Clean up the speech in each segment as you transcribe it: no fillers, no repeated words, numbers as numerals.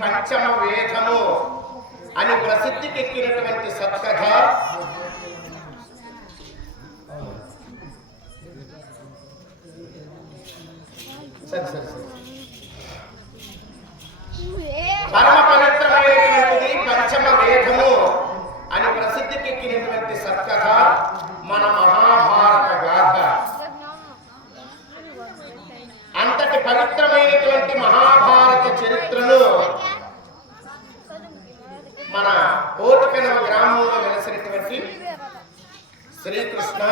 పంచమ వేదము అని ప్రసిద్ధికెక్కినటువంటి సత్కథ పరమ పవిత్రమైనటువంటిది పంచమ వేదము అని ప్రసిద్ధికెక్కినటువంటి సత్కథ మన మహాభారత గాథ. అంతటి పవిత్రమైనటువంటి మహాభారత చరిత్రను మన కోటికనవ గ్రామంలో వెలసినటువంటి శ్రీకృష్ణ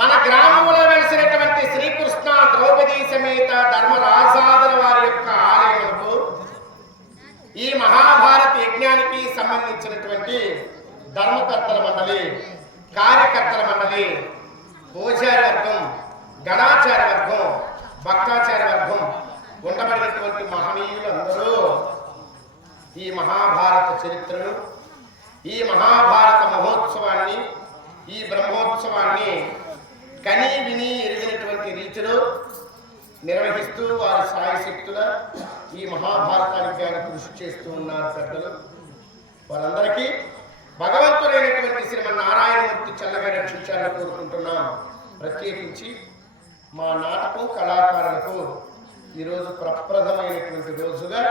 మన గ్రామంలో వెలిసినటువంటి శ్రీకృష్ణ ద్రౌపదీ సమేత ధర్మరాజాదుల వారి యొక్క ఆలయములకు ఈ మహాభారత యజ్ఞానికి సంబంధించినటువంటి ధర్మకర్తల మండలి, కార్యకర్తల మండలి, పూజారి వర్గం, గణాచార్య వర్గం, భక్తాచార్య వర్గం ఉండబడినటువంటి మహనీయులందరూ ఈ మహాభారత చరిత్రను, ఈ మహాభారత మహోత్సవాన్ని, ఈ బ్రహ్మోత్సవాన్ని కని విని ఎరిగినటువంటి రీతిలో నిర్వహిస్తూ వారి సాయశక్తుల ఈ మహాభారతానికి ఆయన కృషి చేస్తూ ఉన్నారు పెద్దలు. వారందరికీ భగవంతుడైనటువంటి శ్రీమన్నారాయణమూర్తి చల్లగా రక్షించాలని కోరుకుంటున్నాం. ప్రత్యేకించి మా నాటకం కళాకారులకు ఈరోజు ప్రప్రదమైనటువంటి రోజుగా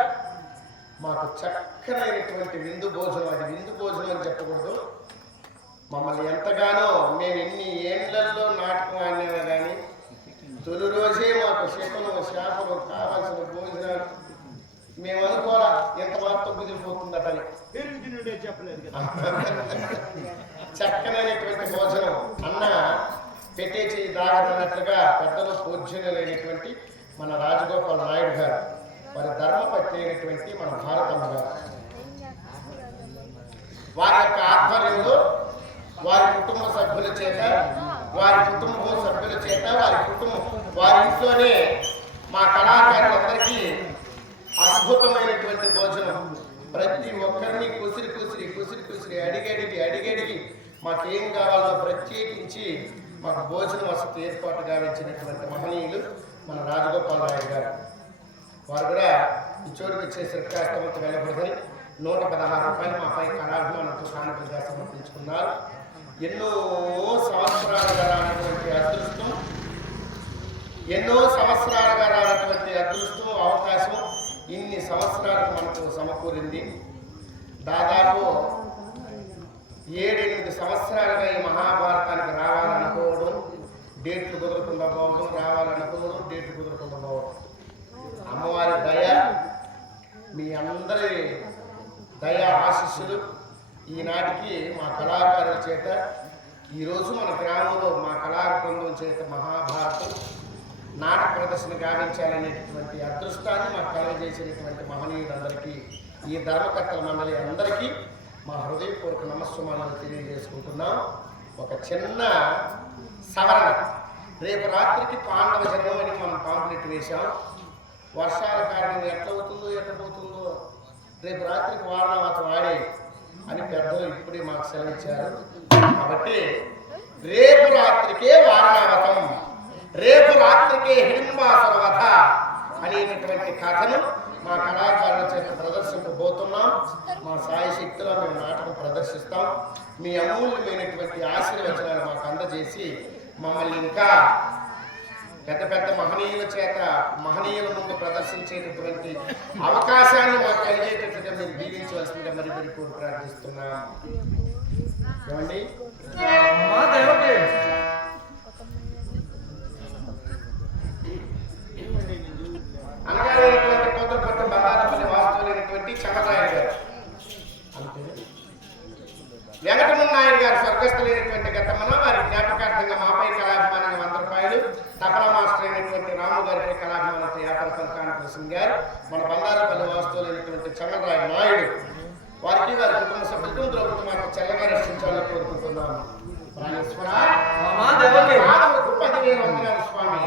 మాకు చక్కనైనటువంటి విందు భోజనం, అది విందు భోజనం అని చెప్పకూడదు, మమ్మల్ని ఎంతగానో మేము ఎన్ని ఏండ్లలో నాటకం ఆడినా కానీ తొలి రోజే మాకు శకునం శాపం కావాల్సిన భోజనాలు మేము అనుకోవాలా ఎంత మాత్రం కుదిరిపోతుందటని చెప్పలేదు. చక్కనైనటువంటి భోజనం అన్న పెట్టేసి దాగదన్నట్లుగా పెద్దలు పూజ్యులైనటువంటి మన రాజగోపాల్ నాయుడు గారు, వారి ధర్మపత్ని అయినటువంటి మన భారతమ్మ గారు, వారి యొక్క ఆధ్వర్యంలో వారి కుటుంబ సభ్యుల చేత, వారి ఇంట్లోనే మా కళాకారులందరికీ అద్భుతమైనటువంటి భోజనం, ప్రతి ఒక్కరిని కుసిరి అడిగడిగి మాకేం కావాలో ప్రత్యేకించి మాకు భోజన వసతి ఏర్పాటు గావించినటువంటి మహనీయులు మన రాజగోపాల్ నాయుడు గారు. వారు కూడా ఈ చోటుకు వచ్చేసరికి కాస్త వెళ్ళబడుతుంది 116 రూపాయలు మాపై కళాభిమానంతో కానుకలుగా సమర్పించుకున్నారు. ఎన్నో సంవత్సరాలుగా రానటువంటి అదృష్టం, అవకాశం ఇన్ని సంవత్సరాలకు మనకు సమకూరింది. దాదాపు 7-8 సంవత్సరాలుగా ఈ మహాభారతానికి రావాలనుకోవడం, డేట్లు కుదరకుండా పోవడం, రావాలనుకోవడం, డేట్లు కుదరకుండా పోవడం. అమ్మవారి దయ, మీ అందరి దయ ఆశీస్సులు ఈనాటికి మా కళాకారుల చేత, ఈరోజు మన గ్రామంలో మా కళాబృందం చేత మహాభారతం నాటక ప్రదర్శన గావించాలనేటటువంటి అదృష్టాన్ని మాకు కలుగజేసినటువంటి మహనీయులందరికీ, ఈ ధర్మకర్తల మండలి అందరికీ మా హృదయపూర్వక నమస్సుమానాలు తెలియజేసుకుంటున్నాం. ఒక చిన్న సవరణ, రేపు రాత్రికి పాండవ జన్మం అని మనం పాంప్లెట్ వేశాం. వర్షాల కారణంగా ఎట్లా పోతుందో రేపు రాత్రికి వారణావత వాడే అని పెద్దలు ఇప్పుడే మాకు సెలవిచ్చారు. కాబట్టి రేపు రాత్రికే వారణావతం, రేపు రాత్రికే హిడింబాసుర వధ అనేటటువంటి కథను మా కళాకారుల చేత ప్రదర్శించబోతున్నాం. మా సాయి శక్తిలో మేము నాటకం ప్రదర్శిస్తాం. మీ అమూల్యమైనటువంటి ఆశీర్వచనాలు మాకు అందజేసి మమ్మల్ని ఇంకా పెద్ద పెద్ద మహనీయుల చేత మహనీయుల ముందు ప్రదర్శించేటటువంటి అవకాశాన్ని మాకు కలిగేటట్లుగా మీరు దీవించవలసిందిగా మరి కోరి ప్రార్థిస్తున్నాం. ఏమండి అనగానేటువంటి కోతపట్టు బంగారపల్లి వాస్తువులైనటువంటి చంద్రనాయుడు గారు, వెంకటనాయుడు గారు స్వర్గస్థులైనటువంటి గతమ్మన వారి జ్ఞాపకార్థంగా మాపై కళాభిమానంగా 100 రూపాయలు, తబలా మాస్టర్ అయినటువంటి రాము గారిపై కళాభిమానంతో 50 రూపాయలు కానుకలు గారు, మన బంగారపల్లి వాస్తువులైనటువంటి చంద్రరాయ నాయుడు వారికి వారి కుటుంబ సభ్యులతో ద్రౌపది మాకు చల్లగా రక్షించాలని కోరుకుంటున్నాము. ప్రాణేశ్వర 10,000 వందనాలు స్వామి.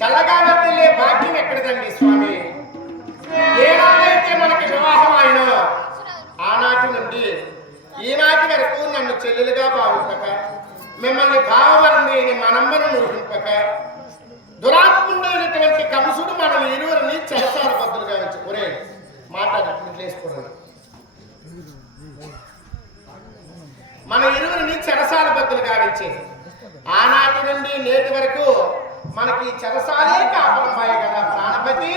చల్లగా వర్తిల్లే భాగ్యం ఎక్కడిదండి స్వామి. ఏనాడైతే మనకి వివాహం అయినా ఆనాటి నుండి ఈనాటి వరకు నన్ను చెల్లెలుగా భావింపక, మిమ్మల్ని భావవరండి మనమ్మను నూరింపక, దురాత్ముడైనటువంటి కంసుడు మనం ఇరువురిని చెరసాల బద్దులుగా ఉంచుకునే మాట్లాడుకోండి. మన ఇరువురిని చెరసాల బద్దులు గావించే ఆనాటి నుండి నేటి వరకు మనకి చెరసాలే కాపలమాయ కదా ప్రాణపతి.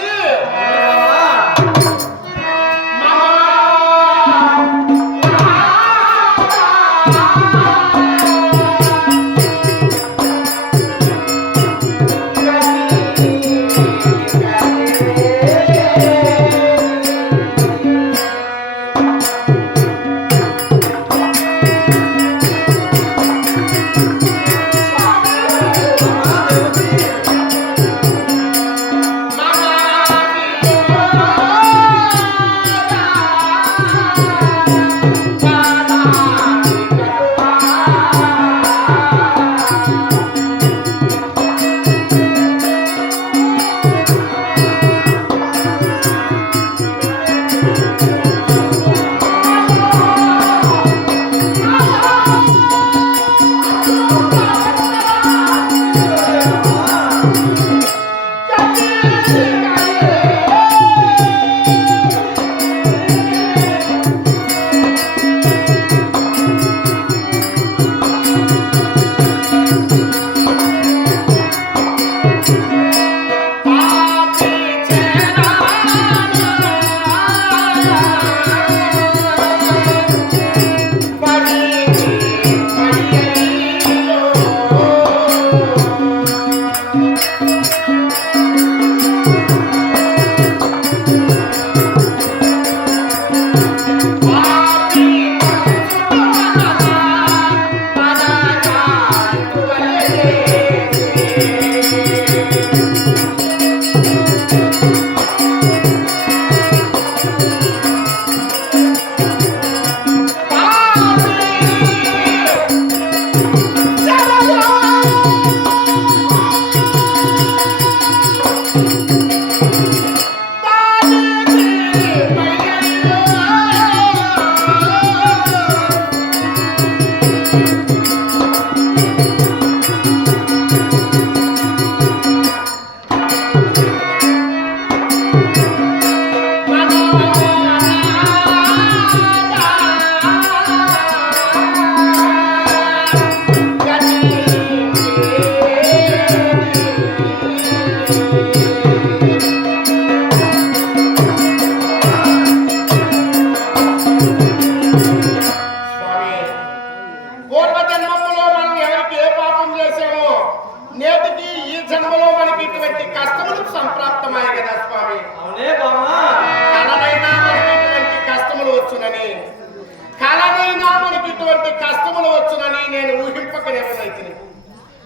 మనకి ఇటువంటి కష్టములు వచ్చునని నేను ఊహింపకనేమైతే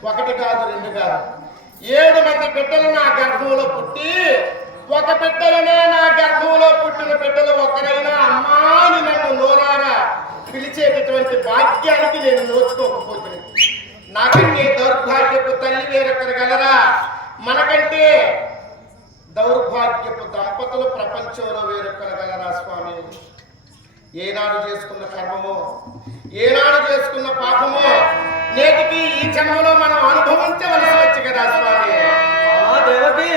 ఒకటి కాదు రెండు కాదు 7 మంది బిడ్డలు నా గర్భంలో పుట్టి ఒక బిడ్డలనే నా గర్భంలో పుట్టిన బిడ్డలు ఒకరైనా అమ్మాని నన్ను నోరారా పిలిచేటటువంటి భాగ్యానికి నేను నోచుకోకపోతున్నాను. నాకంటే దౌర్భాగ్యపు తల్లి వేరొకరు గలరా? మనకంటే దౌర్భాగ్యపు దంపతులు ప్రపంచంలో వేరొకరు గలరా స్వామి? ఏనాడు చేసుకున్న కర్మమో ఏనాడు చేసుకున్న పాపమో నేటికి ఈ జన్మలో మనం అనుభవించవలసి వచ్చి కదా స్వామి. దేవకి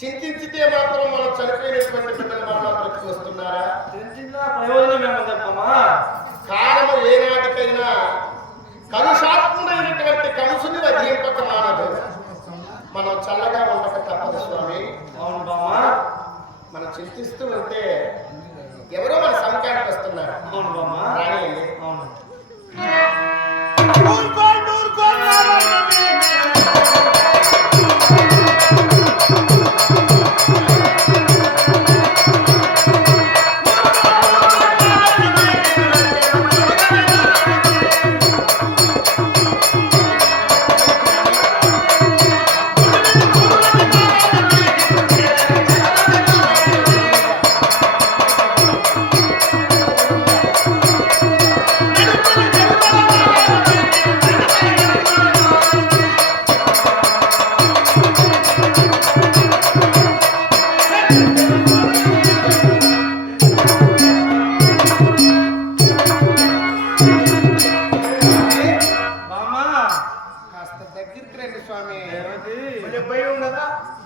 చింతించితే మాత్రం మనం చనిపోయినటువంటి బిడ్డలు మరలా బ్రతికి వస్తున్నారా? కాలము ఏనాటికైనా కలుషాత్ముడైనటువంటి కంసుని వధింపక మానదు. మనం చల్లగా ఉండక తప్పదు స్వామి. మనం చింతిస్తూ ఉంటే ఎవరో మన సంఖ్యానికి వస్తున్నారు.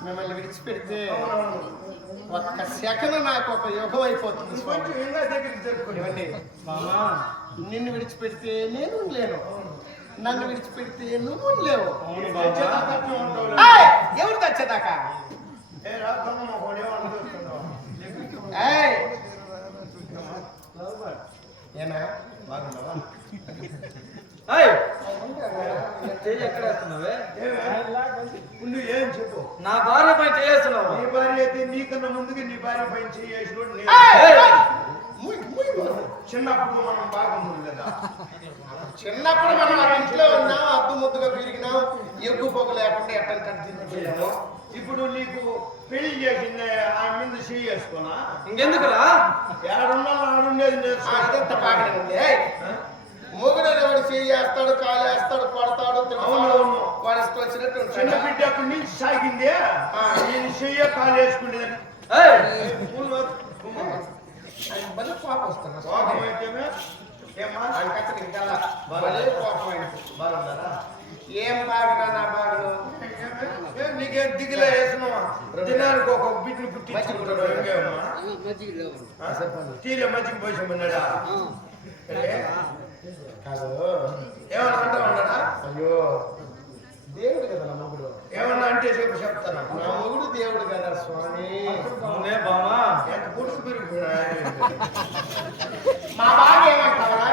మిమ్మల్ని విడిచిపెడితే ఒక్క సెకండ్ నాకు ఒక యుగం అయిపోతుంది. నిన్ను విడిచిపెడితే నేను లేను, నన్ను విడిచిపెడితే నువ్వు లేవు. ఎవరు తెచ్చేదాకా ఏనా బాగున్నావా? ఎక్కడ వేస్తున్నావే? నువ్వు ఏం చెప్పు. నా భార్య పై చేస్తున్నావు. నీ భార్య అయితే నీకన్నా ముందుగా నీ భార్య పైన చేసినోడు నేను. చిన్నప్పుడు మనం బాగుంది కదా. చిన్నప్పుడు మనం ఆ ఇంట్లో ఉన్నాం, అద్దు ముద్దుగా పెరిగినాం, ఎక్కువ పొగ లేకుండా ఎట్టంటే తిరిగిపోయాము. ఇప్పుడు నీకు పెళ్లి చేసింది ఆ మీద చేసుకున్నా ఇంకెందుకురా? ఏడున్నా ఆడుండేది ఇదంతా బాగానే ఉంది. మొగుడు వాడు చేస్తాడు, కాలు వేస్తాడు, కొడతాడు, అవునవును. వాడు ఇష్టం వచ్చినట్టు చిన్న బిడ్డ అక్కడి నుంచి సాగిందే నేను చెయ్య కాలు వేసుకునేదని భలే కోపం వస్తాను. కోపం అయితేనే ఏమా కోపం బాగున్నారా? ఏం బాగా నా బాగా నీకేం దిగులే వేసినావా? దినానికి ఒక బిడ్డను పుట్టించుకుంటాడు. తీరే మజ్జిగ పోసామన్నాడా? కాదు ఏమన్నా అంటా ఉన్నాడా? అయ్యో దేవుడు కదా నా మొగుడు. ఏమన్నా అంటే చెప్పు చెప్తాను. నా మొగుడు దేవుడు కదా స్వామి. బామా ఎంత పుడుకు పెరిగిపోయినా మా బాగా ఏమంటారా?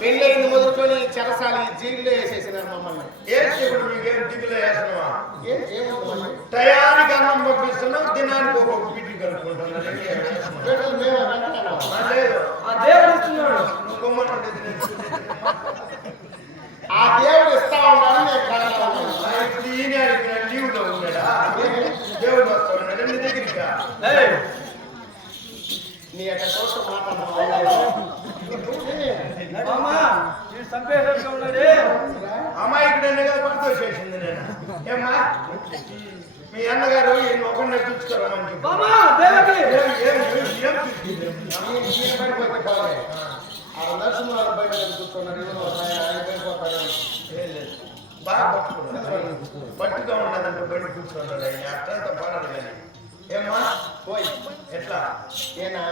పెళ్ళి అయింది మొదలుకొని చెరసాలి జైల్లో వేసేసినారు మమ్మల్ని. ఇప్పుడు మీకేం దిగులే వేసినావా? ఏమవుతుంది? టయానికి అన్నం పంపిస్తున్నాం, దినానికి ఒక బిడ్డ కలుపుకుంటున్నాం. మేము అంటున్నాం. లేదు ఆ దేవుడు ఇస్తున్నాడు. నువ్వు గమ్మనుండేది ఆ దేవుడు ఇస్తా ఉన్నాడు. నేను కలగాలి. ఇప్పుడు ఈయన లీవ్లో ఉన్నాడా? దేవుడు వస్తా ఉన్నాడు నీ దగ్గరికి. నీ యొక్క తోట మాట్లాడుతున్నాడు. చంపేసేట్టుగా ఉన్నాడే. అమ్మాయి ఇక్కడ పడుతూ చేసింది. నేను ఏమ్మా మీ అన్నగారు ఈయన ఒకరిని చూసుకోరమ్మని చెప్పి నరసింహారావు బయట కూర్చున్నాడు. బాగా పట్టుకున్నాడు. పట్టుగా ఉన్నదంటే బయట కూర్చున్నాడు. ఆయన అట్టంతా పాడదు కానీ ఏమ్మా పోయి ఎట్లా ఏనా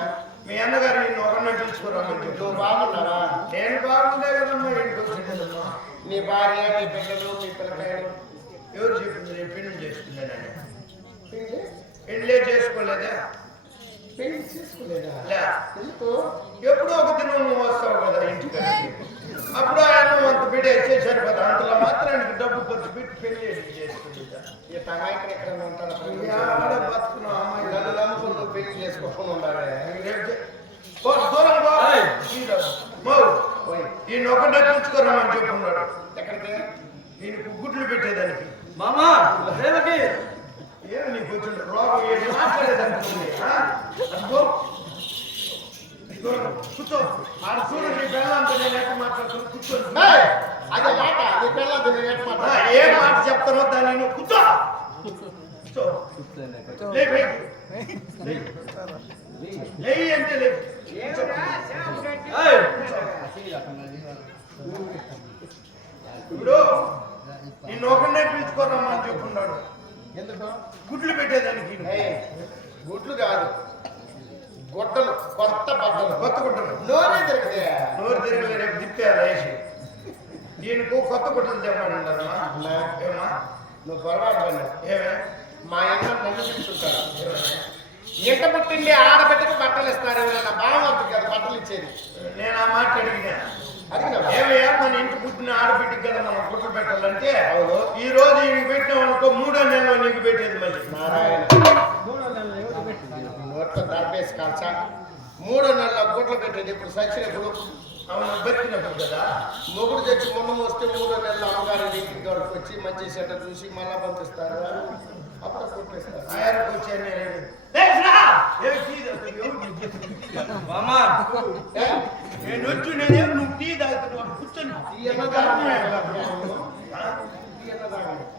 మీ అన్నగారు ఈయన ఒకరిని చూసుకోరమ్మని చెప్పి. నువ్వు బాగున్నావా? నేను బాగుండే కదమ్మా ఇంటికి వచ్చిందమ్మా. నీ భార్య, నీ బిడ్డలు, మీ పిల్లకాయలు ఎవరు చెప్పింది? నేను పెళ్లి చేసుకున్నానని. పెళ్ళే చేసుకోలేదా? పెళ్లి చేసుకోలేదా? ఎందుకు? ఎప్పుడో ఒక దినం నువ్వు వస్తావు కదా ఇంటికి. అప్పుడు ఆయన అంత బిడ్డ సరిపోతా. అంతలో మాత్రానికి డబ్బు ఖర్చు పెట్టి పెళ్లి చేసుకుంటా. ఈ టమాయికర్ ఎక్కడైనా ఉంటాడు. బతుకున్నావు అమ్మాయి నన్ను నమ్ముకుని నువ్వు పెళ్లి చేసుకోకుండా ఉండాలి. దూరం ఈయన ఒకటే చూసుకోరమ్మని చెప్పుకున్నాడు. ఎక్కడికి? ఈయనకు గుడ్లు పెట్టేదానికి. మామా దేవకి ఏమి నీకు వచ్చిన రోగం ఏంటి? మాట్లాడేదానికి కూర్చో. ఆడ చూడు నీ పిల్లలంతా నేను ఎట్లా మాట్లాడుతున్నా. కూర్చోండి. అదే మాట నీ పిల్లలు ఏ మాట చెప్తానో దాన్ని నువ్వు కూర్చో. కూర్చో లేయి అంటే లేదు. ఇప్పుడు నిన్ను ఒకరినే పిలుచుకోరమ్మని చెప్పుకున్నాడు. ఎందుకు? గుడ్లు పెట్టేదానికి. గుడ్లు కాదు, గుడ్డలు, కొత్త బట్టలు, కొత్త గుడ్డలు. నోరే తిరిగితే నోరు తిరిగి రేపు తిప్పారు వేసి దీనికి కొత్త గుడ్డలు తెమ్మన్నారమ్మా. ఏమా నువ్వు పొరపాటు పడినా. ఏమే మా అన్న నన్ను పిలుచుంటాడు. ఇంట పుట్టింది ఆడబిడ్డకు బట్టలు ఇస్తారు. ఎవరైనా బాగుంటుంది కదా బట్టలు ఇచ్చేది. నేను ఆ మాట అడిగినా. అడిగినా ఏమయ్యా మన ఇంటి పుట్టిన ఆడబిడ్డకి కదా మనం గుడ్లు పెట్టాలంటే అవును. ఈ రోజు నీకు పెట్టినాం అనుకో 3వ నెలలో నీకు పెట్టేది మళ్ళీ. నారాయణ నోట్లో దర్పేసి కాల్చా. 3వ నెలలో గుడ్లు పెట్టేది. ఇప్పుడు సచ్చినప్పుడు అవును బతికినప్పుడు కదా. మొగుడు తెచ్చి మొన్న మోస్తే 3వ నెలలో అమ్మగారి ఇంటికి గడుపు వచ్చి మంచి సెట చూసి మళ్ళా పంపిస్తారు. అప్పుడు కొట్టేస్తారు. ఆయనకు వచ్చాను మామా నేను వచ్చి నేనేం నువ్వు టీ తాగుతున్నావు. కూర్చొని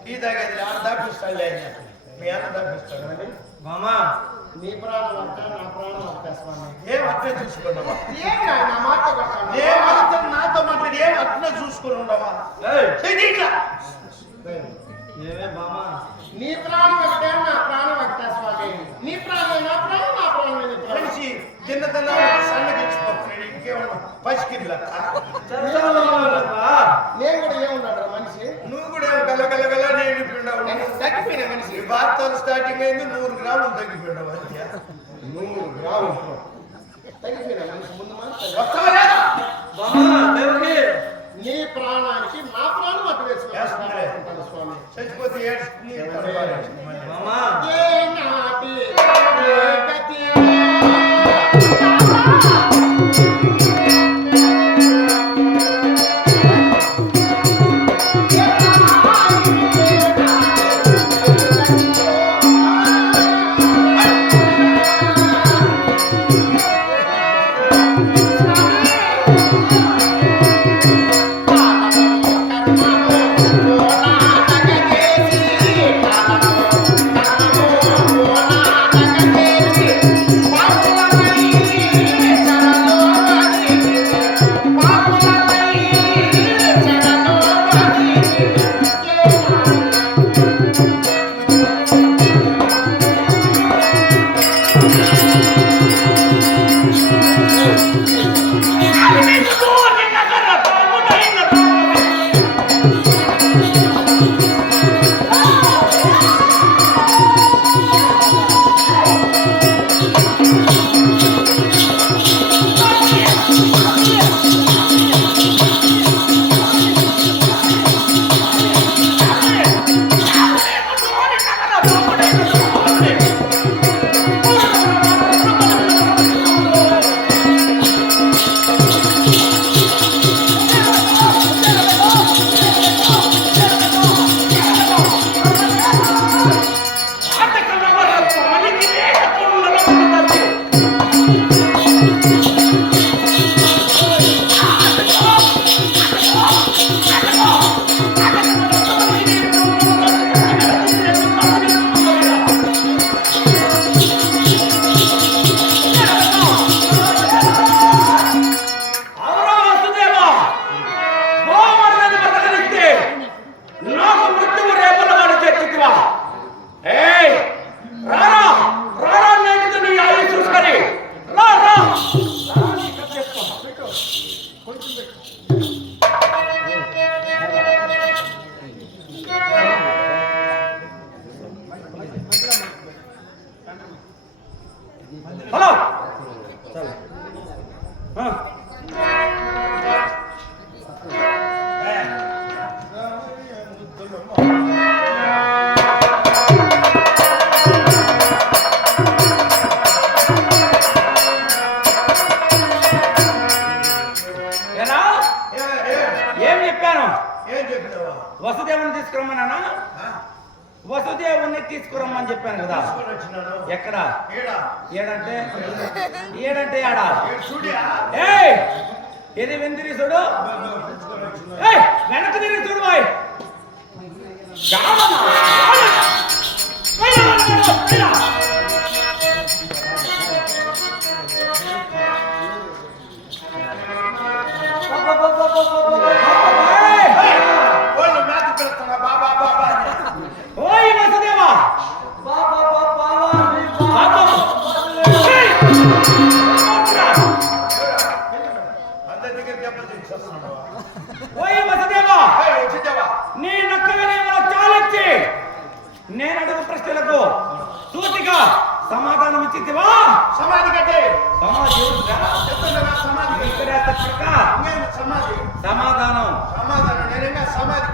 టీ తాగేది ఆడ దాపిస్తాడు. మీ అన్న దాపిస్తాడు. మామా నీ ప్రాణం అంట నా ప్రాణం అంట స్వామి. ఏం అట్లే చూసుకున్నావా? నా మాట నాతో మాట్లాడి ఏం అట్లే చూసుకుని ఉండవా? ఏమే మామా నీ ప్రాణం ఒకటే నా ప్రాణం ఒకటే స్వామి. నీ ప్రాణం నా ప్రాణం నా ప్రాణం మనిషి తిన్నదన్నా సన్నగిచ్చిపోతున్నాడు. ఇంకేమన్నా పసికిర్లా నేను కూడా ఏమున్నాడు మనిషి. నువ్వు కూడా గలగలగల నేను తగ్గిపోయిన మనిషి. వార్తలు స్టార్టింగ్ అయింది 100 గ్రాములు తగ్గిపోయినావు. 100 గ్రాములు తగ్గిపోయిన మనిషి. ముందు మామా దేవకి నీ ప్రాణానికి నా ప్రాణం అటు వేసుకుంటాను స్వామి. చచ్చిపోతే ఏడ్చుకుని తలబారేసి. మామా ఏనాటి గతి హలో ఏం చెప్పాను? ఏం చెప్పినావా? వసుదేవుని తీసుకురమ్మన్నా? ఆ? వసుదేవుని తీసుకురమ్మని చెప్పాను కదా. తీసుకొని వచ్చినాను. ఎక్కడ? ఏడా? ఏడంటే ఏడంటే ఆడా? ఏడు చూడియా? ఏయ్ ఇది వెందిరి చూడు. తీసుకొని వచ్చినాను. ఏయ్ వెనక్కి తిరిగి చూడు బాయ్. వాళ్ళు మేత పెడుతున్నా బాబా బాబా. ఓయ్ వసుదేవా అందరి దగ్గర దెబ్బలు తెచ్చేస్తున్నావా? ఓయ్ వసుదేవా వచ్చిద్దావా? నీ నక్కగనేమో చాలించి నేను అడుగు ప్రశ్నలకు సూటిగా సమాధానం ఇచ్చితివా? సమాధి కట్టే. సమాధి ఎవరురా? చెప్తున్నా సమాధి కట్టే. ఇక్కడే తప్పక నేను సమాధి. సమాధానం సమాధానం నేనేగా సమాధి.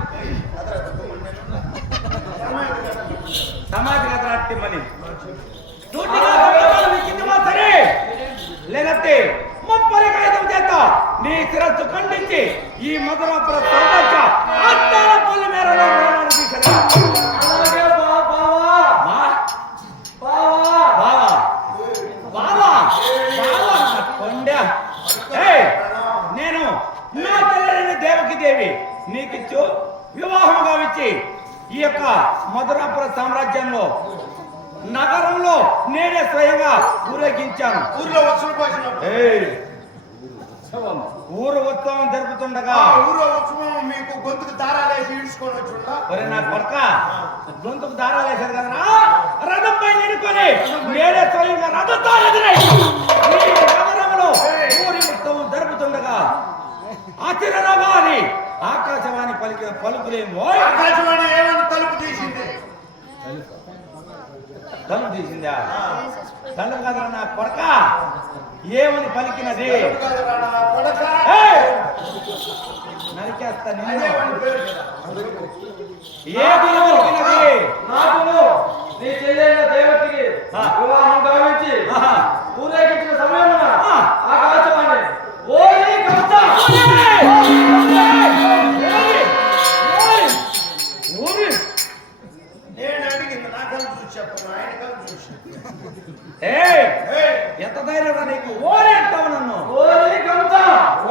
సమాధి కదరాట్టి మని సూటిగా సమాధానం ఇచ్చితివా? సరే లేదంటే ముప్పరి కాగితం చేత నీ శిరస్సు ఖండించి ఈ మధురాపుర సౌభాగ్య అత్తాల పల్లి మేరలో వేలాడి తీసుకురా. నేను నా తల్లి దేవకి దేవి నీకిచ్చు వివాహముగా ఇచ్చి ఈ యొక్క మధురాపుర సామ్రాజ్యంలో నగరంలో నేనే స్వయంగా ఊరేగించాను. ఊర్లో వచ్చులు పోసినప్పుడు ఊరు ఉత్సవం జరుపుతుండగా ఊరో ఉత్సవం మీకు గొంతుకు దారాలేసి ఈడ్చుకొని వచ్చుంటా. ఒరే నా కొడుక గొంతుకు దారాలు వేశారు కదరా, రథంపై నిలుకొని నేనే స్వయంగా రథంతో ఎదురై ఈ నగరంలో ఊరి ఉత్సవం జరుపుతుండగా ఆశ్చర్యరావా అని ఆకాశవాణి పలికిన పలుకులేమో ఆకాశవాణి ఏమని తలుపు తీసింది? తలుపు తీసిందా? తలుపు కదరా నా కొడుక ఏమని పలికినది? తలుపు కాదురా నా కొడకా. ఏయ్! నరికేస్తా అదే నిన్ను. వాడి పేరు కదా. ఏ గురువులకినది? నాకు నీ చెల్లెల దేవతకి ఆ. వివాహం గావించి ఆహా. ఊరేగించిన సమయమున ఆ. ఆకాశవాణి ఓరి కంస నేను అడిగింది నా కళ్ళు చూసి చెప్పను, ఆయన కళ్ళు చూసి. ఏయ్, ఏయ్, ఎంత ధైర్యం రా నీకు? ఓరే అంటావు నన్ను. ఓరి కంస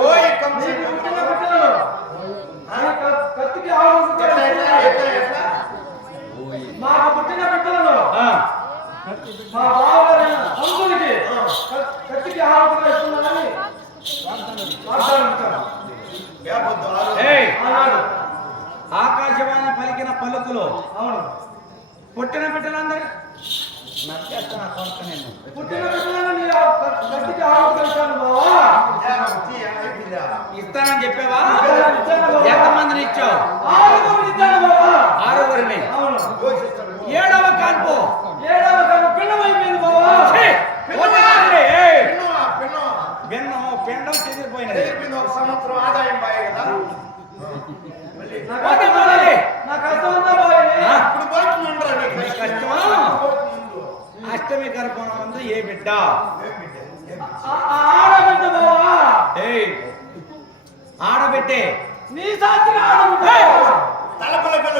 ఓయ్ కంస. నీకు పుట్టిన బిడ్డలను కత్తికి ఆవుకు ఎట్లా, ఎట్లా, ఎట్లా, ఎట్లా? మాకు పుట్టిన బిడ్డలను ఆ, మా బావగారైన కంసునికి కత్తికి ఆవుకు ఇస్తున్నానని వాగ్దానం ఇచ్చాను. ఏ అబద్ధం? ఏయ్, ఆనాడు ఆకాశవాణి పలికిన పలుకులు అవును పుట్టిన బిడ్డలందరూ నరికేస్తాను ఆ కొడుకు నేను. పుట్టిన బిడ్డలను నీ కత్తికి ఆవుకు ఇచ్చాను బావా. ఏ భక్తి, ఏ అయిపోయిందా? ఇస్తానని చెప్పావా? ఇచ్చాను బావా. ఎంతమందిని ఇచ్చావు? ఆరుగురిని ఇచ్చాను బావా. 6 అవును యోచిస్తాడు. 7వ కాన్పు. 7వ కన్ను పిండమైపోయింది బావా. ఛీ, వదిలేయండి. ఏయ్, పిన్నమా, పిన్నమా. పిండం చెదిరిపోయినది. చెరిపింది ఒక సంవత్సరం ఆదాయం బాయ్ కదా. మళ్ళీ నా కష్టం వదిలే. నా కష్టం అంతా బాగానే. ఆ, ఇప్పుడు పోతుండ్రా నీకు నీ కష్టమా? అష్టమి కర్పణమందు ఏ బిడ్డ? ఆడబిడ్డ బావా. ఏయ్, ఆడబెట్టే. నీ సాక్షిగా ఆడబిడ్డ. తలపల పిల్ల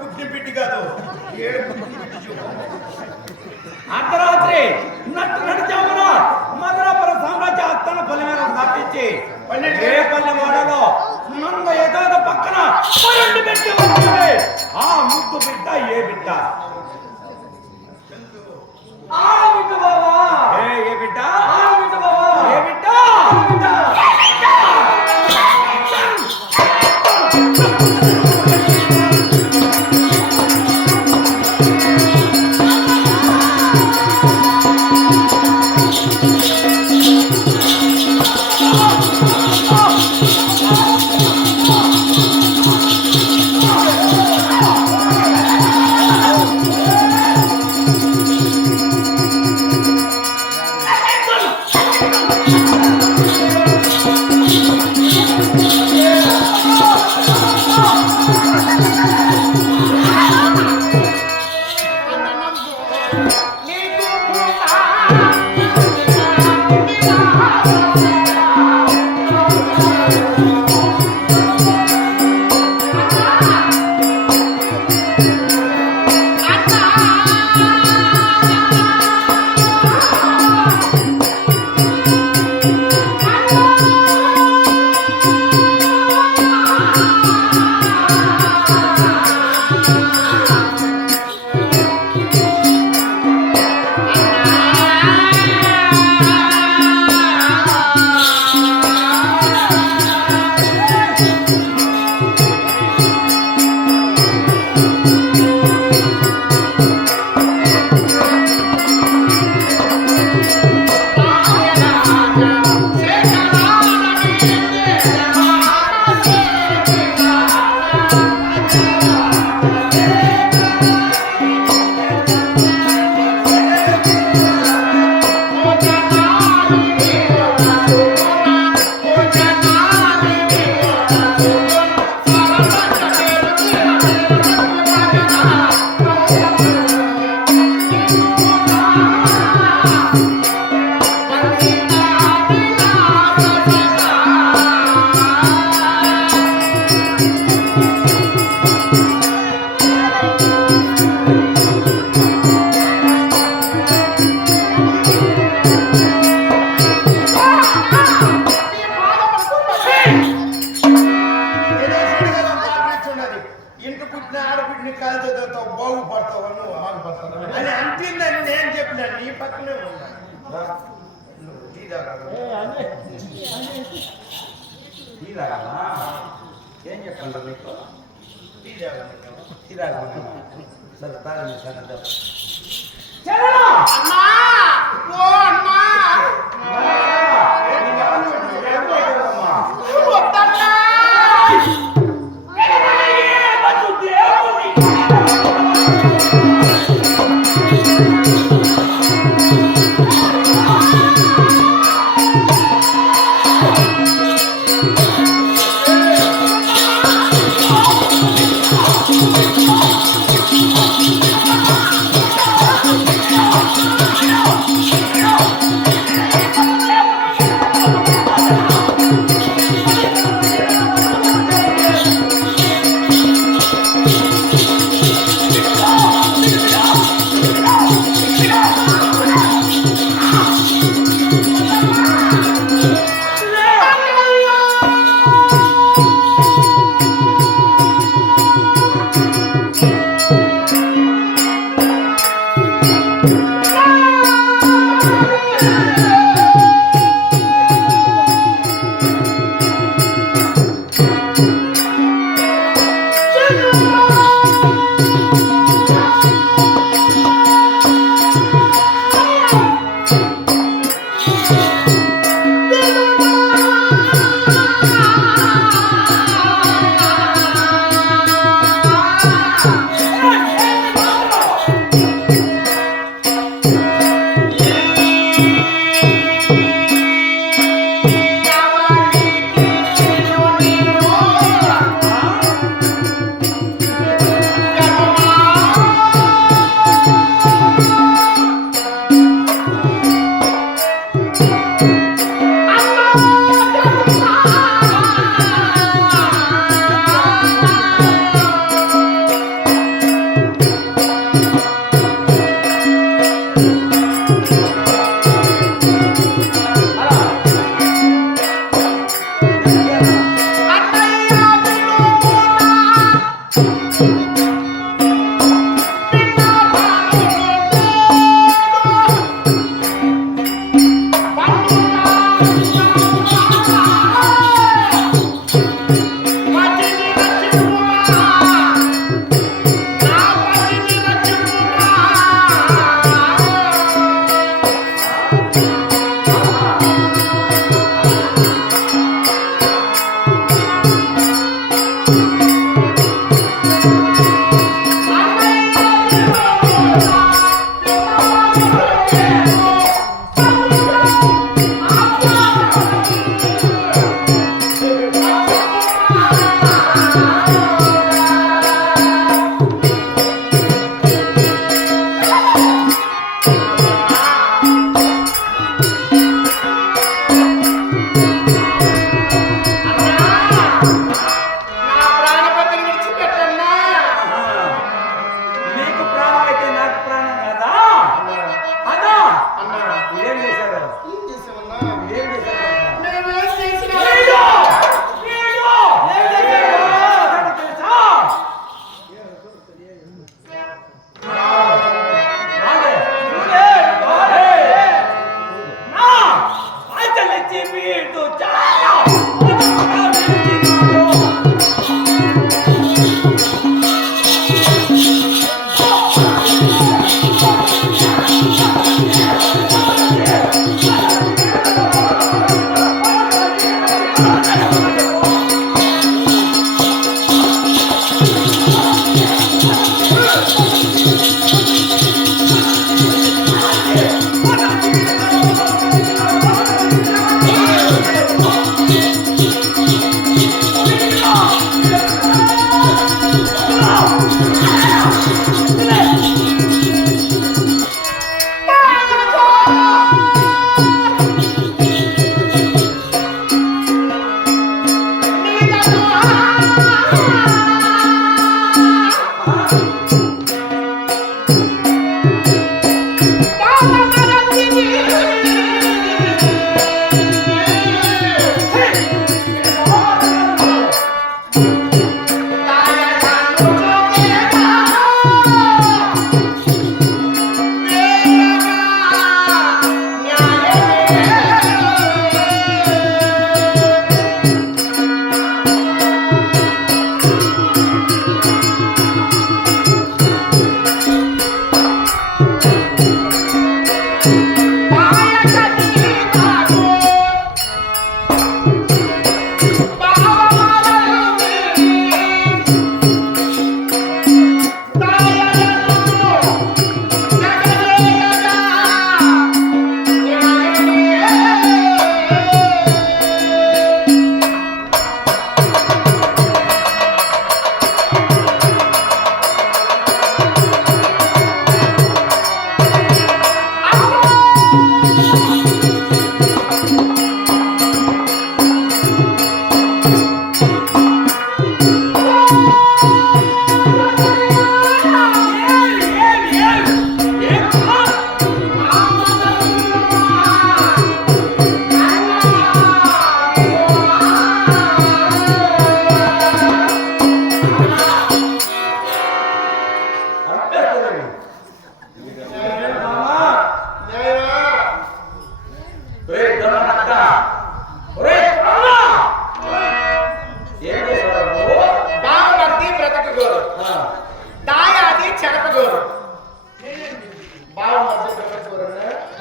పుట్టిన బిడ్డి కాదు, ఏడు పుట్టిన బిడ్డి చూడు. అర్ధరాత్రి నడిచామున మధురాపుర సామ్రాజ్య ఆస్థాన పల్లె మీద దాటించి ఏ పల్లె వాడలో నంద యథార్థ పక్కన 2 బిడ్డ ఉంటుంది. ఆ ముద్దు బిడ్డ ఏ బిడ్డ? ఆడబిడ్డ బావా. ఏ బిడ్డ? ఆడబిడ్డ బావా. ఏ బిడ్డ? ఆడబిడ్డ. ఇంటి పుట్టిన ఆడబిడ్డని కాల్చేతో బాగుపడతావు నువ్వు. అని అంటుందని నేను చెప్పిన, నీ పక్కనే ఉన్నా. టీ తాగాలి. టీ తాగాలా? ఏం చెప్పండి నీకు? టీ తాగాలి. టీ తాగాలి. సరే తాగండి సరే. అమ్మా ఓ అమ్మా వద్దన్నా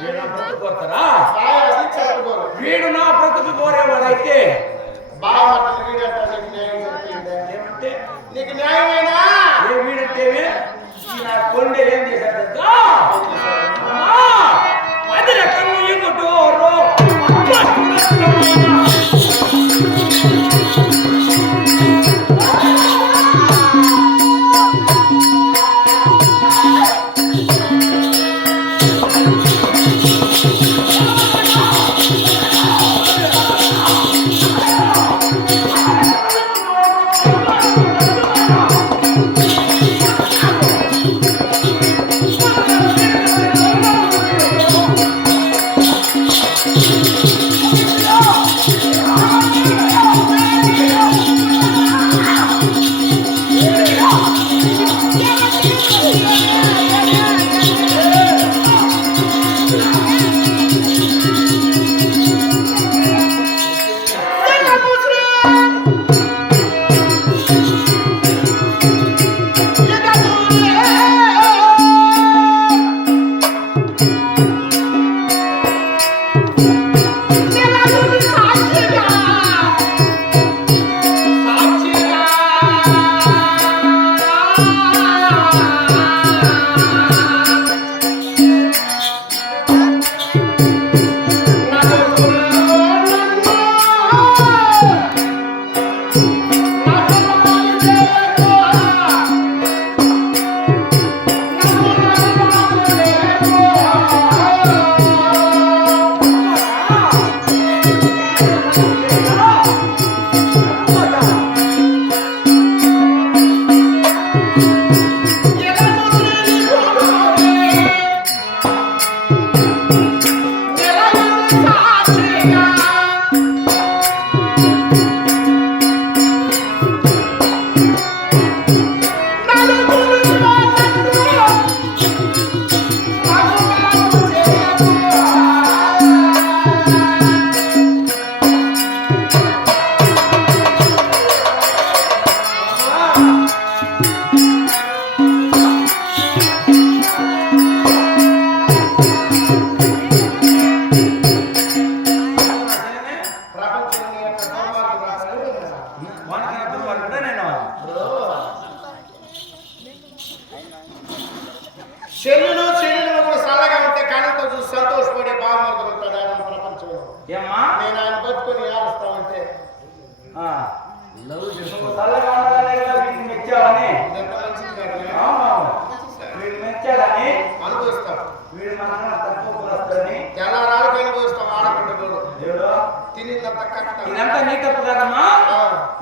వీడు నా బ్రతుకు కోరుతారా? అది చెప్పకూడదు. వీడు నా బ్రతుకు కోరేవాడైతే బాగా మాటలు వీడంటే నీకు న్యాయం జరిగిందా? ఏమంటే నీకు న్యాయమేనా? ఏ వీడంటేవి ఈ నా కొండే ఏం చేశాడు తెలుసా? అమ్మా, అది రకం ఇంకోటోరు చెల్లులు చెల్లులు కూడా చల్లగా ఉంటే కళ్ళతో చూసి సంతోషపడే బాగుమరుగు ఉంటాడా మన ప్రపంచంలో. ఏమ్మా నేను ఆయన బతుకొని ఆవస్తా ఉంటే చల్లగా ఉండాలనే కదా వీటిని మెచ్చావని. ఇదంతా మంచిది కాదు. వీడు మెచ్చాడని అనుభవిస్తాం. వీడు మన తక్కువ కులస్తులని తెల్లరాలకు అనుభవిస్తాం. ఆడబిడ్డ కూడా దేవుడు తినిందంతా కట్ట. ఇదంతా నీ తప్పు కదమ్మా.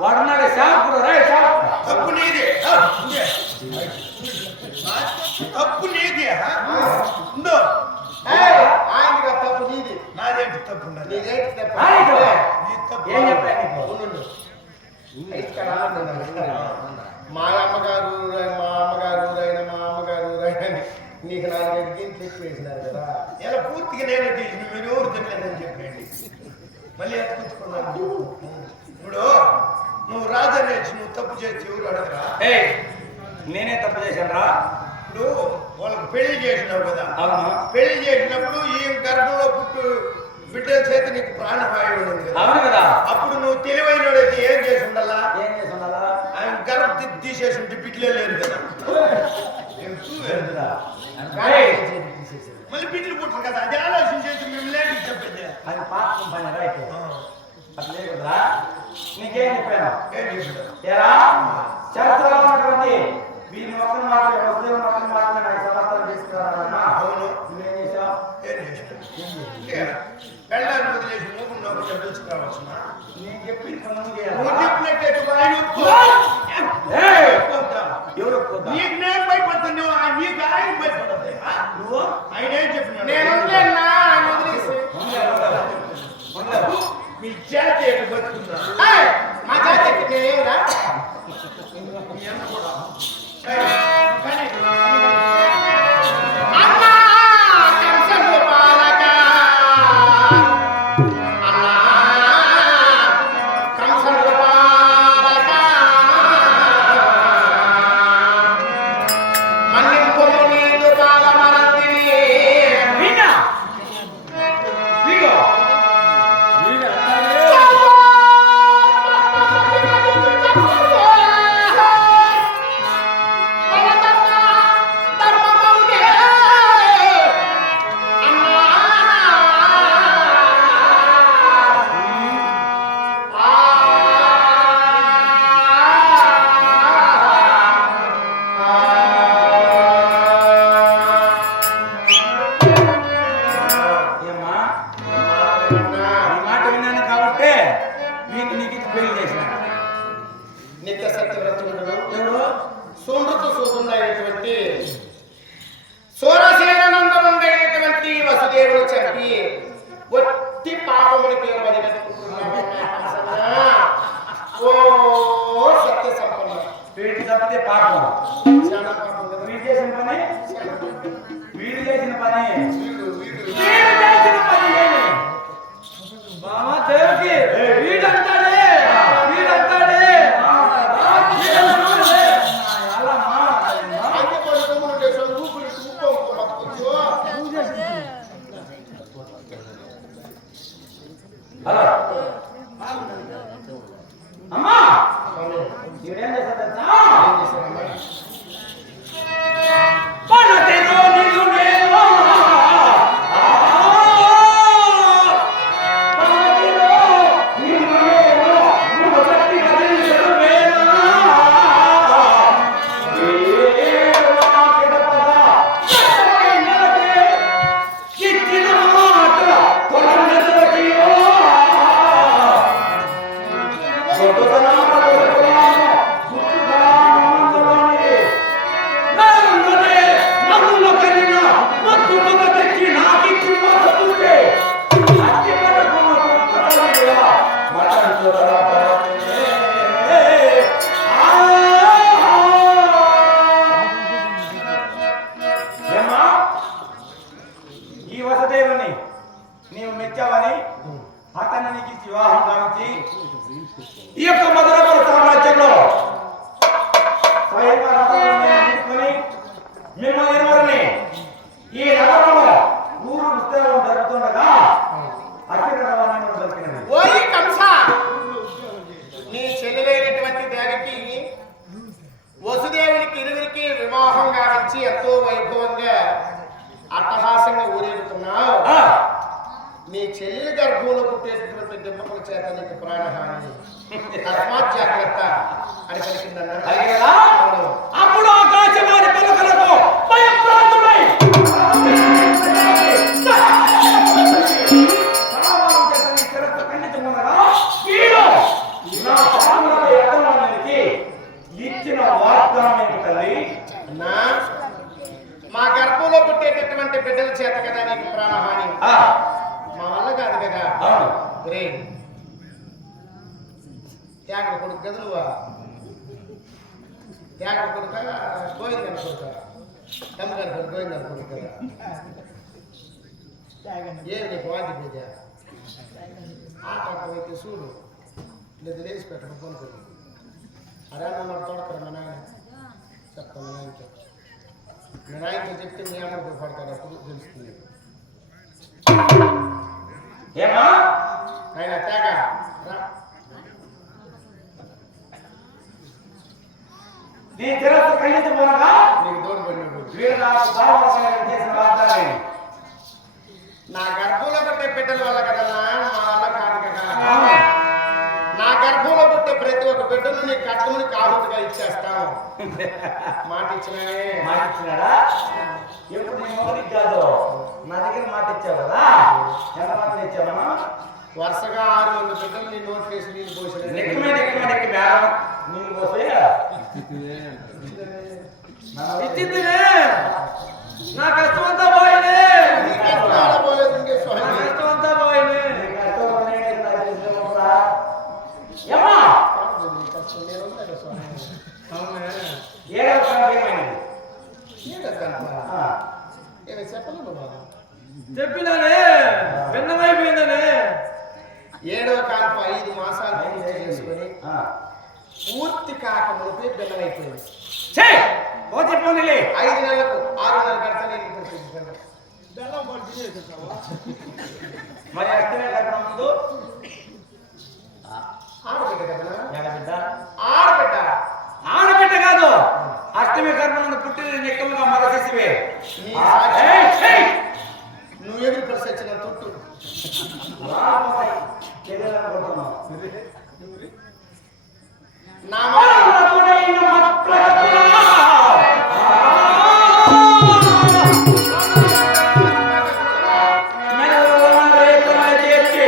వాడున్నాడే శాపుడు రే శాపు. తప్పు నీదే తప్పు నీదే ఉండు. ఆయనగా తప్పు నీది. నాదేంటి తప్పు ఉన్నది? నీదేంటి తప్పు? ఆయనకు. నీ తప్పు ఏం చెప్పాను నీకు? ఉండు. ఇక్కడ మా అమ్మగారు ఊరైన మా అమ్మగారు ఊరైన మా అమ్మగారు ఊరైన నీకు 4-5 గింట్లు ఎక్కువ వేసినారు కదా. ఇలా పూర్తిగా నేనే తీసిన మీరు ఎవరు తినలేదని చెప్పండి. మళ్ళీ ఎత్తుకుంటున్నాను. ఇప్పుడు నువ్వు రాజనేసి నువ్వు తప్పు చేసి ఎవరు అడగరా? ఏయ్, నేనే తప్పు చేశాను రా. ఇప్పుడు వాళ్ళకి పెళ్లి చేసినావు కదా. అవును. పెళ్లి చేసినప్పుడు ఈ గర్భంలో పుట్టు బిడ్డల చేత నీకు ప్రాణవాయువు ఉంది కదా. అవును కదా. అప్పుడు నువ్వు తెలివైనడైతే ఏం చేసి ఉండాలా? ఏం చేసి ఉండాలా? ఆయన గర్భం తీసేసి ఉంటే బిడ్డలే లేరు కదా. ఏయ్, మళ్ళీ బిడ్డలు పుట్టరు కదా. అది ఆలోచించేసి మేము లేటికి చెప్పేది. అది పాపం పని రైట్. అట్లే కదా. నీకేం చెప్పాను? ఏం చేసినావు? ఏరా చరిత్రలో ఉన్నటువంటి వీరి మొక్కలు మాత్రమే వస్తువుల మొక్కలు మాత్రమే నాకు సమర్థన తీసుకురావాలన్నా. అవును. నువ్వేం చేసావు? ఏం చేసినావు? పెళ్ళాన్ని వదిలేసి మూగున్నావు తెలుసుకోవాల్సిన. నేను చెప్పి నువ్వు చెప్పినట్టే ఆయన ఎవరు ఒప్పుకుంటా? నీకు నేను భయపడుతుంది. నీకు ఆయన భయపడదు. నువ్వు ఆయన ఏం చెప్పినాడు? నేను వదిలేనా? ఆయన వదిలేసి. మీ జాతి ఎక్కడ బతుకున్నా? ఏయ్, మా జాతికి నేనేమిరా? అన్నా కంసపు పాలక, అన్నా కంసపు పాలక, మన్నింపుము నీదు బాలమరందిని. విన్నా నీ మాట విన్నాను కాబట్టి నేను నీకు ఇచ్చి పెళ్లి చేసిన. నిత్య సత్యవ్రతుడు ఎవరు? సుమృతు సూతుండైనటువంటి సూరసేనందమైనటువంటి వసుదేవుడు చంపి ఒట్టి పాపమునికి ఓ సత్య సంపన్న వీడి తప్పితే పాపం. చాలా పాపం కదా. వీడు చేసిన పని వీడు చేసిన పని వీడు చేసిన పని ఏమి? మామ దేవికి వీడంటాడే వీడంటాడే అలామ్మా. అంతే పడుకోమని ఊపిరి ఊపంకో హలో అమ్మా, ఇవిడేం చేశారు తెలుసా? పనతెరో నిన్ను నేను పనతెరో నిన్ను నేను నువ్వు గట్టి కదిలించరు వేనా ఏవా కిడపదా ఎన్నకే చిక్కిన మాట కొలందరకియో ఈ వసదేవుని నీవు మెచ్చావని అతన్ని నీకు ఇచ్చి వివాహం కావించి ఈ యొక్క మధురపుర సామ్రాజ్యంలో స్వయంగా రథాలను తీసుకొని మిమ్మల్ని ఇరువురిని ఈ నగరంలో ఊరు ఉత్సవం జరుగుతుండగా అఖిల రవాణా దొరికినది. ఓయ్ కంస నీ చెల్లెలైనటువంటి దేవకి వసుదేవునికి ఇరువురికి వివాహం గావించి ఎంతో వైభవంగా అట్టహాసంగా ఊరేగుతున్నావు. ఆ, నీ చెల్లెలి గర్భంలో పుట్టేటటువంటి దిమ్మకుల చేత నీకు ప్రాణహాని తస్మాత్ జాగ్రత్త అని పలికిందన్నా. అలాగేనా? అప్పుడు ఆకాశవాణి పలుకలతో భయప్రాంతుడై సరావారం చేత నీ శిరస్సు ఖండించమనగా వీడు నా పాముల యజమానునికి ఇచ్చిన వాగ్దానం ఏంటి తల్లి? అన్నా, మా గర్భంలో పుట్టేటటువంటి బిడ్డల చేత కదా నీకు ప్రాణహాని. ఆ, మా వల్ల కాదు కదా. అవును. ఒరే త్యాగ కొడుకు కదా నువ్వా? త్యాగ కొడుక గోవిందని కొడుక తమ్ముగారి కొడుకు గోవిందని కొడుకు కదా. ఏమి నీకు వాది పూజ ఆట అర్థమైతే చూడు లేదు లేచి పెట్టడం కొనుక్కోండి. అరే నన్ను తోడతారు మా నాయన చెప్తాను మా నాయనతో. మీ నాయనతో చెప్తే మీ అమ్మకు పడతాడు అప్పుడు తెలుస్తుంది. ఏమా ఆయన త్యాగ రా. నీ శిరస్సు ఖండించమనగా నీకు దూరం పడినప్పుడు వీడు నాకు బాలవరసంగా చేసిన వాగ్దానం నా గర్భంలో పుట్టే బిడ్డల వల్ల కదన్నా మా వల్ల కాదు కదా. అవును. నా గర్భంలో పుట్టే ప్రతి ఒక్క బిడ్డను నీ కట్టముని కావుతుగా ఇచ్చేస్తాను. మాట ఇచ్చినానే. మాట ఇచ్చినాడా? ఎప్పుడు నీ మొదటికి కాదు నా దగ్గర మాట ఇచ్చావు కదా. ఎంత మాట ఇచ్చావమ్మా? వరుసగా 6 మంది బిడ్డలు నీ నోట్ వేసి నీళ్ళు పోసిన నెక్కమే మేడం నీళ్ళు పోసి ఇచ్చిందినే నా కష్టమంతా పోయినే పోలేదు ఇంకే నా స్వామి. కష్టమంతా పోయినే ఏమా కష్టం నేను ఉన్నాను స్వామి. ఏడవ సంగతి ఏమైంది? ఏదో కనుక. ఆ, ఏమి చెప్పలేదు బాబా. చెప్పినానే భిన్నమైపోయిందనే 7వ కాన్పు 5 మాసాలు పూర్తి చేసుకొని ఆ. పూర్తి కాక మునిపే బెల్లమైపోయింది. ఛే! పోతే పోనీలే. 5 నెలలకు 6 నెలలు కడితే నేను ఇప్పుడు తెచ్చుకుంటాను. మరి అర్థమే కట్టడం ముందు ఆడబిడ్డ కదా. ఎడబిడ్డ ఆడబిడ్డ ఆడబిడ్డ కాదు అష్టమి గర్భంలో పుట్టిన నిక్కముగా మరచేసివే. నీ ఏయ్, ఏయ్! నువ్వు ఎదురు పరిస్థితి వచ్చిన తొట్టు రామపై ఎదురనుకుంటున్నావు. నా మాట ఆడబిడ్డైన మత్ప్రగతులా! మెల్లగా రేకుల చేర్చి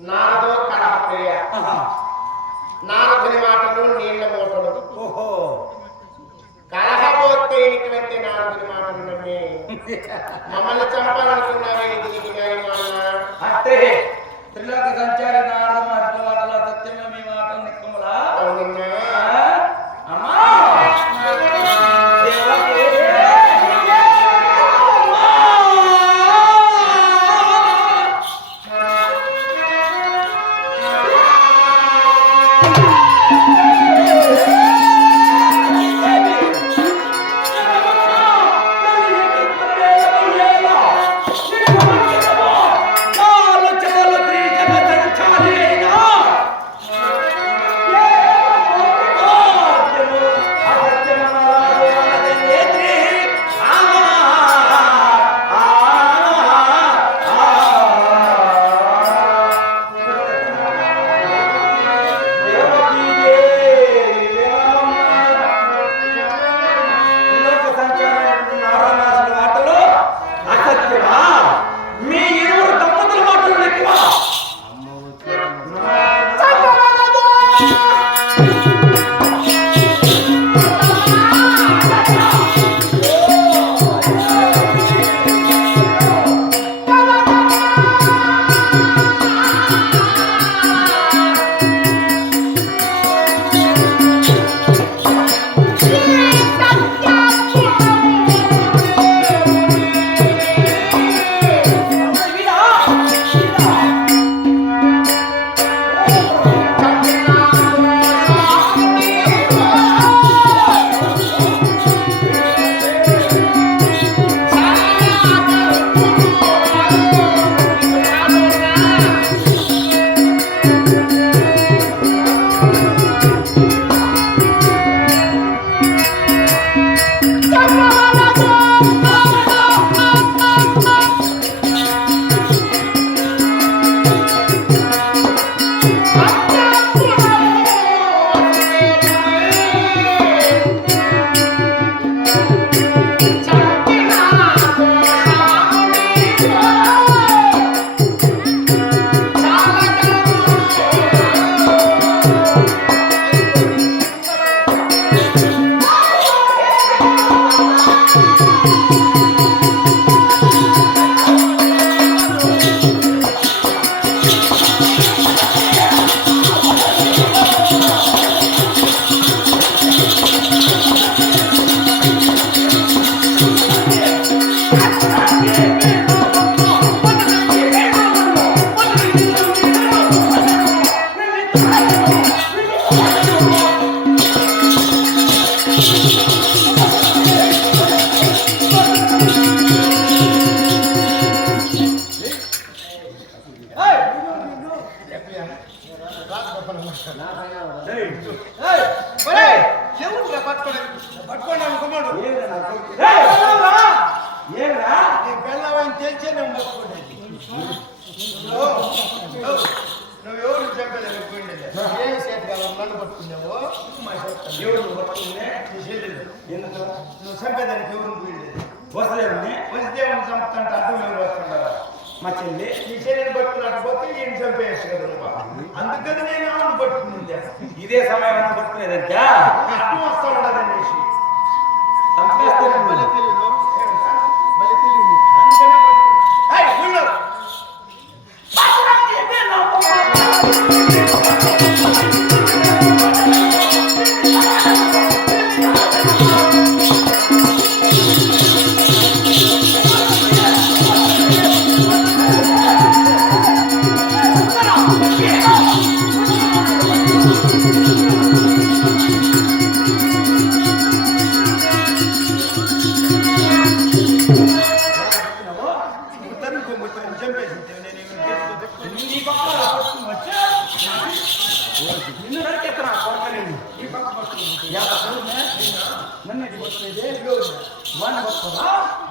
నారదో కళాప్రియ నారదుని మాటలు నీళ్ల మూటలు ఓహో కలహపోతైనటువంటి నారదుని మాటలు నమ్మి మమ్మల్ని చంపాలనుకున్నావే దీనికి న్యాయమానా? అంటే త్రిలోక సంచారి నారద మాటల మాటల సత్యమే మీ మాటలు నిక్కములా అవునన్నా? అమ్మా పట్టుకోండి అనుకున్నాడు ఏరా నీ పెళ్ళవని తెలిసే నేను పట్టుకోండి నువ్వెవరు చంపేదానికి పోయిండేది ఏం సేపు కాదు నన్ను పట్టుకున్నావు? ఎవరు పట్టుకుంటే నీ చెల్లెలు ఎందుకు నువ్వు చంపేదానికి ఎవరు పోయిండేది వసలేవుని వసుదేవుని చంపుతుంటే అడ్డు ఎవరు వస్తున్నారు మా చెల్లి నీ చెల్లెని పట్టుకున్నట్టు ఈయన చంపేయచ్చు కదా నువ్వు అందుకని నేను ఆమెను పట్టుకుంది ఇదే సమయం పట్టుకునేదంతా అడ్డు వస్తా ఉండదనేసి బలి తెలియదు బలి తెలియదు అందుకనే పట్టుకున్నాడు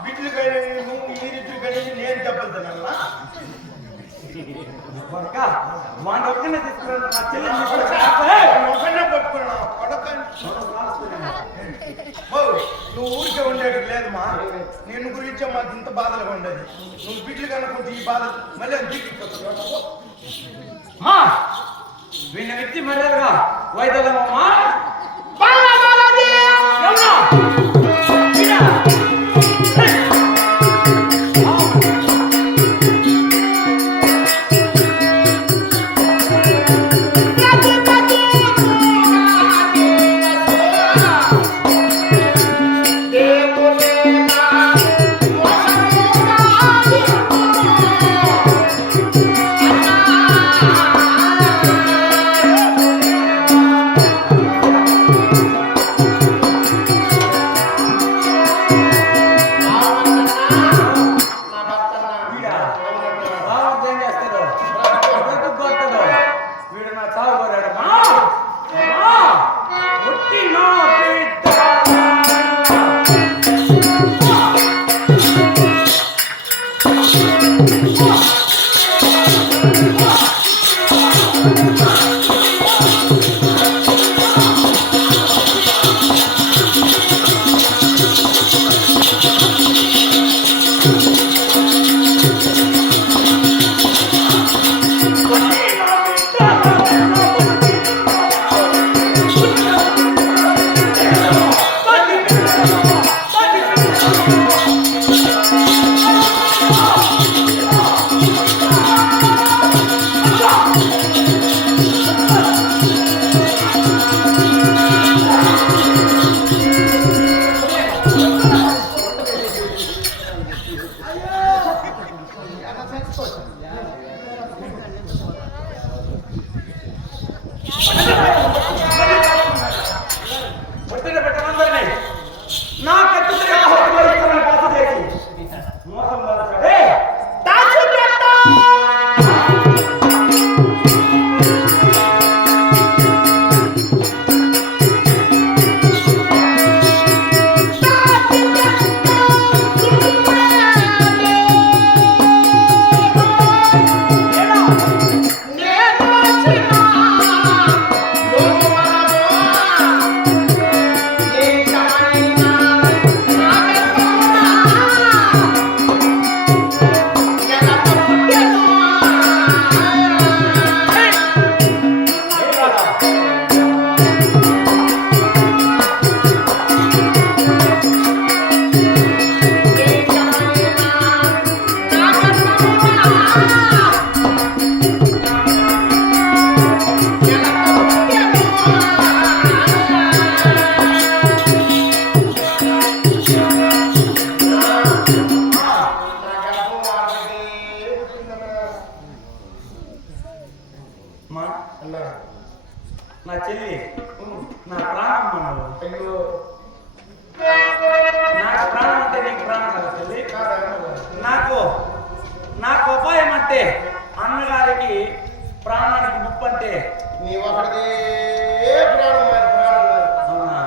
బిడ్డలు కలిగి నువ్వు ఈ రీతులు కలిగి నేను చెప్పొద్దునల్లా కొడక మా ఒక్కనే తీసుకున్నాను నా చెల్లిని తీసుకున్నాను ఒకనే పట్టుకున్నావు కొడక నువ్వు ఊరికే ఉండేది లేదమ్మా నేను గురించి మాకు ఇంత బాధలుగా ఉండేది నువ్వు బిడ్డలు కనుకుంటే ఈ బాధ మళ్ళీ అది దిగిపోతున్నావు మా వీళ్ళ వ్యక్తి మర్యాదగా వైద్యులమ్మా నా చెల్లి నా ప్రాణం అన్నావు. అయ్యో నాకు ప్రాణం అంటే నీకు ప్రాణం కదా చెల్లి. నాకు ఉపాయం అంటే అన్నగారికి ప్రాణానికి ముప్పు అంటే నీ ఒకటిదే ప్రాణం మన ప్రాణం కాదు. అవునా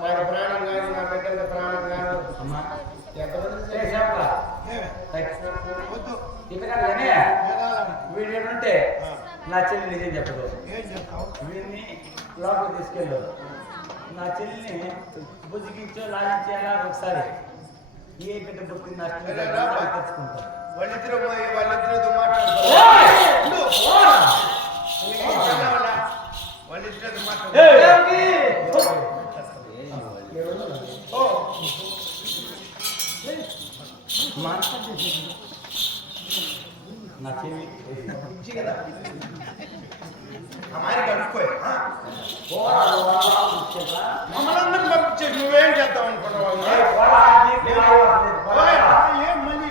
మన ప్రాణం కాదు, నా బిడ్డల ప్రాణం కాదు. అమ్మా ఎంతమంది ఇతగానే వీడు ఏంటంటే నా చెల్లి నిజం చెప్పదు. ఏం చెప్తావు? వీడిని లోపలికి తీసుకెళ్ళు. నా చెల్లిని బుజ్జికించో లాగించో ఎలా ఒకసారి ఏ బిడ్డ పుట్టింది నష్టం తెచ్చుకుంటా. వాళ్ళిద్దరితో మాట్లాడుకో. వాళ్ళిద్దరితో నా చెల్లి అమ్మాయి కడుక్కోయి మమ్మల్ని అందరిని పంపించేసి నువ్వేం చేస్తావు అనుకున్నావు? ఏం మళ్ళీ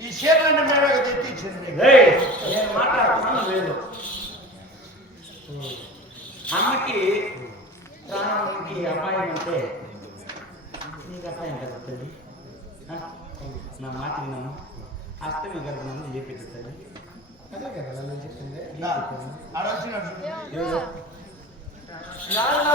ఈ చీరలన్నీ మేడగా తెచ్చింది. నేను మాట్లాడుతున్నాను లేదు. అమ్మకి ప్రాణానికి అపాయం అంటే నీకు అపాయం కదా తల్లి. నా మాట విన్నాను. అష్టమి గర్భనన్ను చేపెట్టు తల్లి. అదే కదా నేను చెప్పింది. ఆలోచన నాన్న